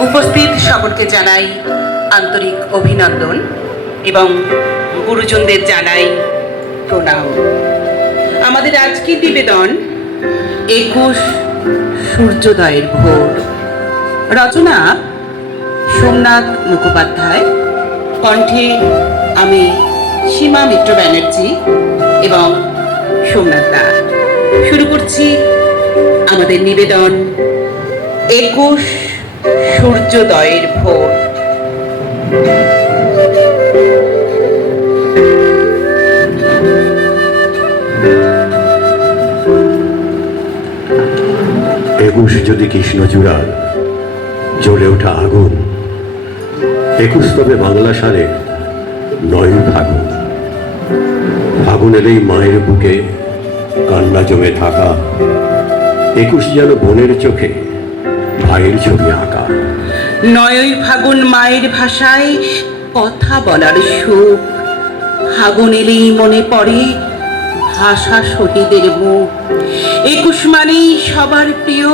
উপস্থিত সকলকে জানাই আন্তরিক অভিনন্দন এবং গুরুজনদের জানাই প্রণাম। আমাদের আজকের নিবেদন, একুশ সূর্যোদয়ের ভোর। রচনা সোমনাথ মুখোপাধ্যায়। কণ্ঠে আমি সীমা মিত্র ব্যানার্জি এবং সোমনাথ দা। শুরু করছি আমাদের নিবেদন, একুশ সূর্যোদয়ের ভোর। একুশ যদি কৃষ্ণচূড়ার জ্বলে ওঠা আগুন, একুশ তবে বাংলা সালে নয় ফাগুন। ফাগুন এলেই মায়ের বুকে কান্না জমে থাকা। একুশ যেন বোনের চোখে ভাইয়ের ছবি আঁকা। নয়ই ফাগুন মায়ের ভাষায় কথা বলার সুখ। ফাগুন এলেই মনে পড়ে ভাষা শহীদের মুখ। একুশ মানেই সবার প্রিয়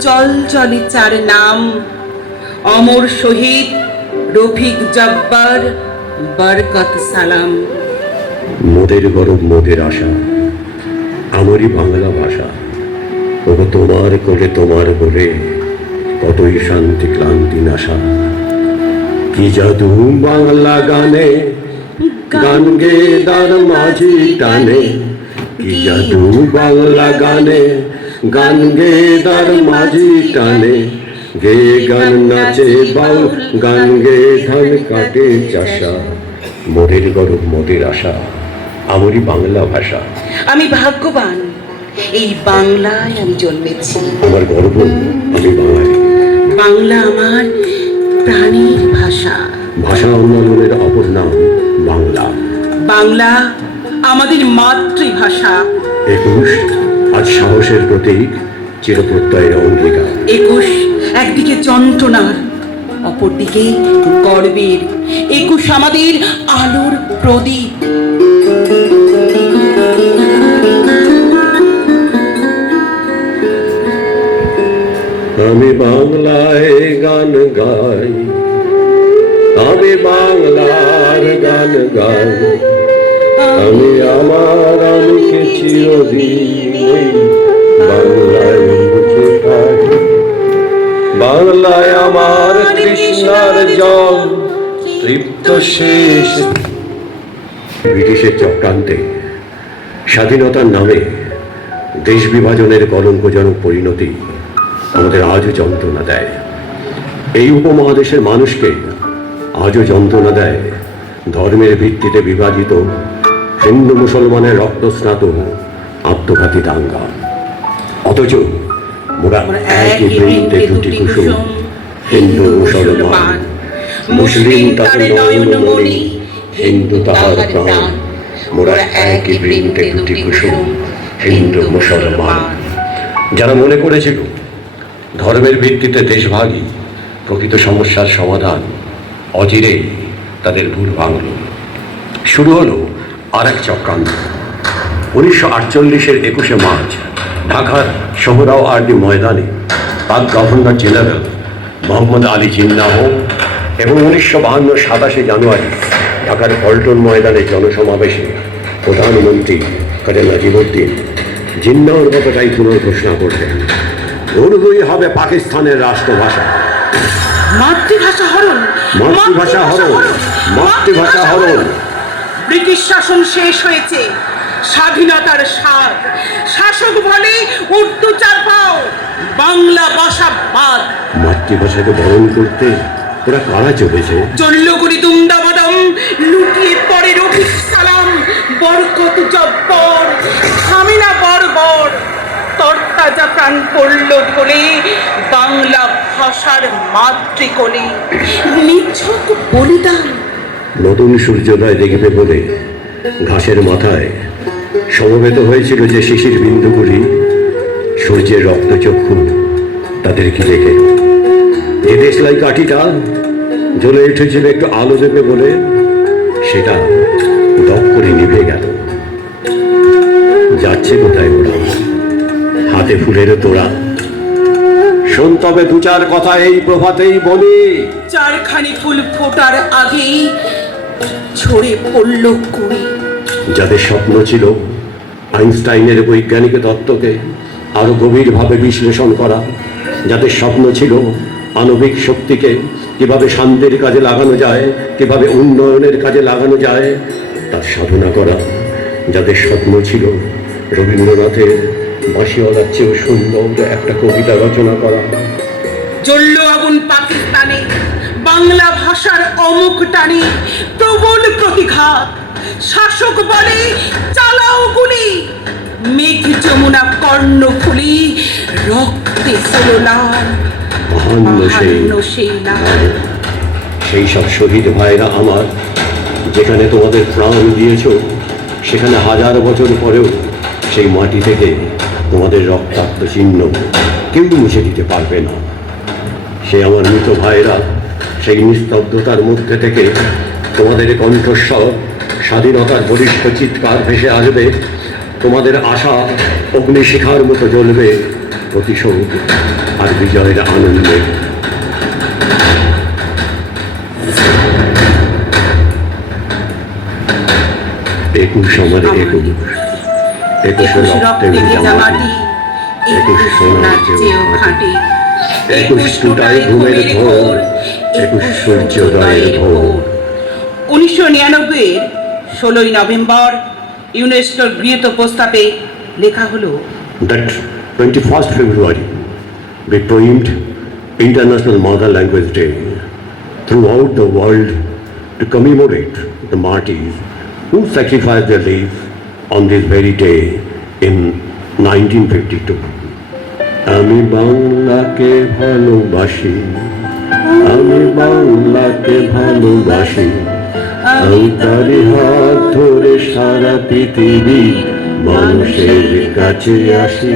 জল জলে চার নাম। অমর শহীদ রফিক জব্বার বরকত সালাম। মোদের গরব, মোদের আশা। আমারই বাংলা ভাষা। ওগো তোমার কোলে তোমার বলে কতই শান্তি ক্লান্তি নাশা। কি জাদু বাংলা গানে গান গে দার মাঝি টানে। কি জাদু বাংলা গানে গান গে দার মাঝি টানে। গে গান নাচে বাউ গান গে ধান কাটে চাষা। মোদের গরব মোদের আশা আমারই বাংলা ভাষা। আমি ভাগ্যবান এই বাংলায় আমি জন্মেছি। আমার গর্ব আমি বাঙালি। বাংলা আমার প্রাণীর ভাষা। ভাষা উন্নয়নের অপর নাম বাংলা। বাংলা আমাদের মাতৃভাষা। একুশ আজ সাহসের প্রতীক চিরপ্রত্যয়ের অঙ্গীকার। একুশ একদিকে যন্ত্রণার অপরদিকে গর্বের। একুশ আমাদের আলোর প্রদীপ। আমি বাংলায় গান গাই। আমি বাংলার গান গাই। আমি আমার আমিকে বাংলায় পাই বাংলায় আমার কৃষ্ণার জল তৃপ্ত শেষ। ব্রিটিশের চক্রান্তে, স্বাধীনতার নামে দেশ বিভাজনের কলঙ্কজনক পরিণতি আমাদের আজও যন্ত্রণা দেয়। এই উপমহাদেশের মানুষকে আজও যন্ত্রণা দেয়। ধর্মের ভিত্তিতে বিভাজিত হিন্দু মুসলমানের রক্তস্নাত আত্মঘাতী দাঙ্গা। অথচ মোরা একই বৃন্তে দুটি কুসুম হিন্দু মুসলমান। মুসলিম তাকে নয়নমণি হিন্দু তাহার প্রাণ। মোরা একই বৃন্তে দুটি কুসুম হিন্দু মুসলমান। যারা মনে করেছিল ধর্মের ভিত্তিতে দেশভাগই প্রকৃত সমস্যার সমাধান অচিরেই তাদের ভুল ভাঙল। শুরু হলো আর এক চক্রান্ত। উনিশশো আটচল্লিশের একুশে মার্চ, ঢাকার সোহরাও আরডি ময়দানে পাক গভর্নর জেনারেল মোহাম্মদ আলী জিন্নাহ এবং উনিশশো বাহান্ন সাতাশে জানুয়ারি, ঢাকার পল্টন ময়দানে জনসমাবেশে প্রধানমন্ত্রী কাজী নাজিবুদ্দিন জিন্নাহর কথাটাই পুনর্ঘোষণা করলেন। উর্দুই হবে পাকিস্তানের রাষ্ট্রভাষা। মাতৃভাষা হরণ মাতৃভাষা হরণ মাতৃভাষা হরণ ব্রিটিশ শাসন শেষ হয়েছে স্বাধীনতার স্বাদ। শাসক বলে উর্দু চার পাও বাংলা ভাষা বাদ। মাতৃভাষাকে বরণ করতে ওরা কারা চলেছে? চলল করি দুমদাবাদম লুটিয়ে পড়ে রফিক সালাম বরকত জব্বর হামিনা বর্বর প্রাণ পড়ল ঢলে বাংলা ভাষার মাতৃকোলে। নিছক বলিদান। নতুন সূর্যোদয় দেখিবে বলে ঘাসের মাথায় সমবেত হয়েছিল যে শিশির বিন্দুগুলি। সূর্যের রক্তচক্ষু তাদেরকে দেখে যে দেশলাই কাঠিটা জ্বলে উঠেছিল একটু আলো দেবে বলে। সেটা দপ করে নিভে গেল। যাচ্ছে কোথায় ওরা? হাতে ফুলের তোড়া। শোন তবে দু চার কথা এই প্রভাতেই বলি। চারখানি ফুল ফোটার আগেই ঝরে পড়ল কুড়ি। যাদের স্বপ্ন ছিল আইনস্টাইনের বৈজ্ঞানিক তত্ত্বকে আরও গভীরভাবে বিশ্লেষণ করা যাদের স্বপ্ন ছিল আণবিক শক্তিকে কীভাবে শান্তির কাজে লাগানো যায় কীভাবে উন্নয়নের কাজে লাগানো যায় তার সাধনা করা যাদের স্বপ্ন ছিল রবীন্দ্রনাথের বাঁশিওয়ালার চেয়েও সুন্দর একটা কবিতা রচনা করা। জ্বলল আগুন পাকিস্তানে বাংলা ভাষার অমুক টানে প্রবল প্রতিঘাত। শাসক বলে চালাও গুলি। মেঘ যমুনা কর্ণ ফুলি রক্তে সেই সব শহীদ ভাইরা আমার যেখানে তোমাদের প্রাণ দিয়েছ সেখানে হাজার বছর পরেও সেই মাটি থেকে তোমাদের রক্তাক্ত চিহ্ন কেউ মুছে দিতে পারবে না। সে আমার মৃত ভাইরা সেই নিস্তব্ধতার মধ্যে থেকে তোমাদের কণ্ঠস্বর, স্বাধীনতার বলিষ্ঠ চিৎকার ভেসে আসবে, তোমাদের আশা অগ্নিশিখার মতো জ্বলবে প্রতিশোধ আর বিজয়ের আনন্দে। একুশ আমার একুশ। একুশ একুশ রক্তে রক্তে ভেজা ভেজা মাটি মাটি একুশ সোনার চেয়েও খাঁটি একুশ টুটায় ঘুমের ঘোর একুশ সূর্যোদয়ের ভোর উনিশশো নিরানব্বই ষোলোই নভেম্বর ইউনেস্কোর গৃহীত প্রস্তাবে লেখা হলো that 21st February be proclaimed International Mother Language Day throughout the world to commemorate the martyrs who sacrificed their lives on this very day in 1952. আমি বাংলাকে ভালোবাসি, আমি বাংলাকে ভালোবাসি। আমি ধরে সারা পৃথিবী মানুষের কাছে আসি।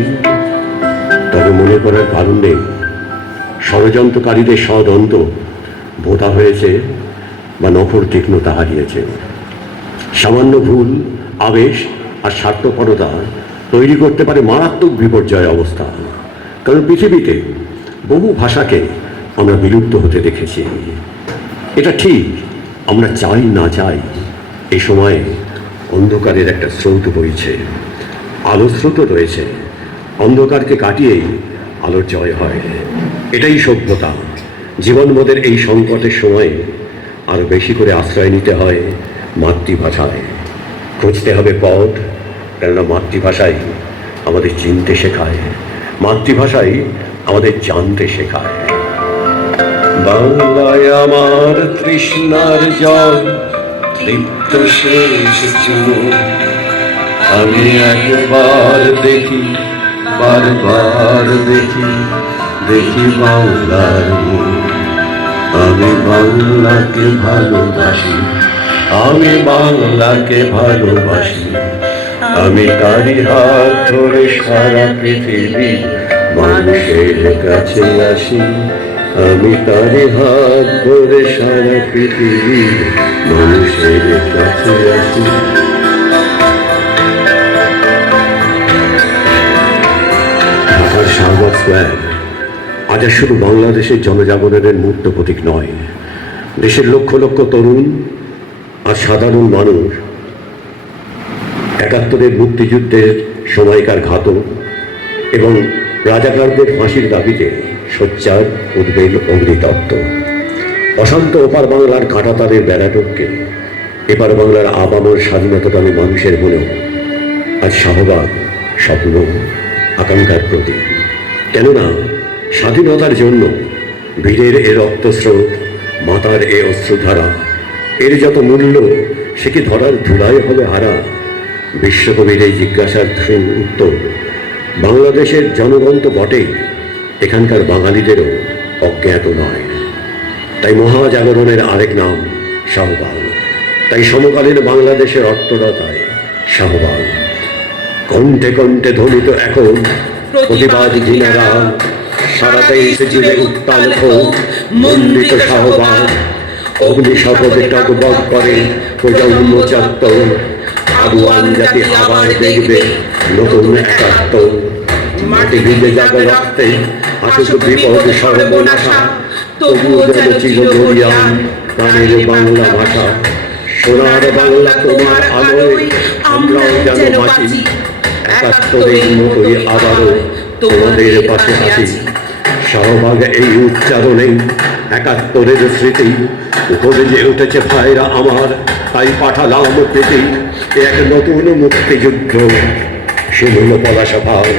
তবে মনে করার কারণ নেই। ষড়যন্ত্রকারীদের ষড়যন্ত্র বোধা হয়েছে বা নফর তীক্ষ্ণতা হারিয়েছে। সামান্য ভুল, আবেশ আর স্বার্থপরতা তৈরি করতে পারে মারাত্মক বিপর্যয় অবস্থা। কারণ পৃথিবীতে বহু ভাষাকে আমরা বিলুপ্ত হতে দেখেছি। এটা ঠিক, আমরা চাই না চাই, এই সময়ে অন্ধকারের একটা স্রোত বইছে। আলো স্রোত রয়েছে, অন্ধকারকে কাটিয়েই আলোর জয় হয়। এটাই সভ্যতা। জীবনবোধের এই সংকটের সময়ে আরও বেশি করে আশ্রয় নিতে হয় মাতৃভাষায়। খুঁজতে হবে পথ কেননা মাতৃভাষাই আমাদের চিনতে শেখায়? মাতৃভাষাই আমাদের জানতে শেখায়। বাংলায় আমার তৃষ্ণার জল তৃপ্ত শেষ আমি একবার দেখি, বারবার দেখি দেখি বাংলার আমি বাংলাকে ভালোবাসি, আমি বাংলাকে ভালোবাসি। আমি তারি হাত ধরে সারা পৃথিবী, মানুষের কাছে আসি। আমি তারি হাত ধরে সারা পৃথিবী, মানুষের কাছে আসি। স্কোয়ার আজ আর শুধু বাংলাদেশের জনজাগরণের মূর্ত প্রতীক নয়। দেশের লক্ষ লক্ষ তরুণ আর সাধারণ মানুষ একাত্তরের মুক্তিযুদ্ধের সময়কার ঘাতক এবং রাজাকারদের ফাঁসির দাবিতে সোচ্চার, উদ্বেগ, অগ্নিতপ্ত। অশান্ত ওপার বাংলার কাঁটাতারের বেড়াটককে এপার বাংলার আবামর স্বাধীনতাকামী মানুষের মনেও আজ শাহবাগ, স্বপ্ন, আকাঙ্ক্ষার প্রতীক। কেননা স্বাধীনতার জন্য বীরের এ রক্তস্রোত, মাতার এ অশ্রুধারা, এর যত মূল্য, সে কি ধরার ধুলায় হবে হারা? বিশ্বকবির এই জিজ্ঞাসার উত্তর বাংলাদেশের জনগণ তো বটেই। এখানকার বাঙালিদেরও অজ্ঞাত নয়। তাই মহাজাগরণের আরেক নাম শাহবাগ তাই সমকালীন বাংলাদেশের অর্থদাতায় শাহবাগ কণ্ঠে কণ্ঠে ধ্বনিত এখন প্রতিবাদ ঘৃণারা সারা দেশ জুড়ে উত্তাল ক্ষোভ মন্ডিত শাহবাগ অগ্নি শপথে টকবক করে প্রজন্ম চত্বর আগুয়ান জাতি আবার দেখবে নতুন একাত্তর মাটি ভিজে যাবে রক্তে আসুক বিপদ সর্বনাশা তবুও যেন চির গরিয়ান প্রাণের বাংলা ভাষা। সোনার বাংলা তোমার আলোয় আমরাও যেন বাঁচি। একাত্তরের মতোই আবারও তোমাদের পাশে আছি। সহভাগ এই উচ্চারণে একাত্তরের স্মৃতি। গড়ে উঠেছে ভাইরা আমার, তাই পাঠালাম প্রীতি। এক নতুন মুক্তিযুদ্ধ সে মূল পলাশা ভাই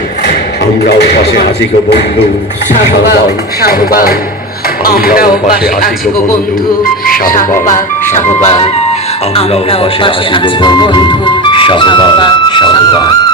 আমরাও পাশে আছি গো বন্ধু শাহবাগ শাহবাগ আমরাও পাশে আছি গো বন্ধু আমরাও পাশে আছি গো বন্ধু শাহবাগ শাহবাগ